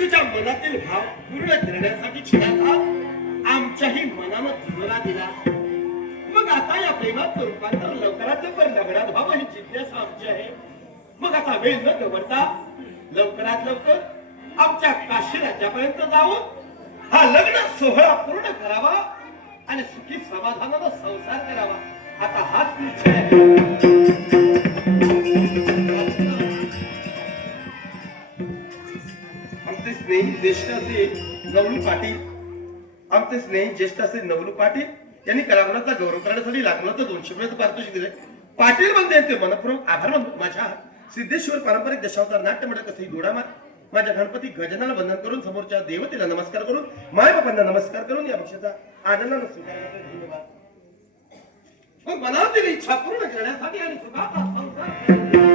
तुझ्या मनातील भाव पूर्ण करण्यासाठी खेळाचा आमच्याही मनानं जीवना दिला. मग आता या प्रेमात रूपांतर लवकरात लवकर लग्नात व्हावं ही जिज्ञासा आमची आहे. मग आता वेळ न गवडता लवकरात लवकर आमच्या काशी राज्यापर्यंत जाऊन हा लग्न सोहळा पूर्ण करावा आणि सुखी समाधानानं संसार करावा. आता हाच निश्चय आहे. आमचे स्नेही ज्येष्ठ असे नवलू पाटील आमचे स्नेही ज्येष्ठ असे नवलू पाटील यांनी कलावनाचा गौरव करण्यासाठी लागणार दोनशे रुपयाचं पारितोषिक दिले पाटील म्हणजे यांचे मनपूर्वक आभार मानतो. माझ्या सिद्धेश्वर पारंपरिक दशावतार नाट्य मंडळ कसंही गोडामात माझ्या गणपती गजनाला वंदन करून समोरच्या देवतेला नमस्कार करून मायबापांना नमस्कार करून या पक्षाचा आनंदाने स्वीकार धन्यवाद. मग मनातील इच्छा पूर्ण करण्यासाठी आणि सुखाचा संसार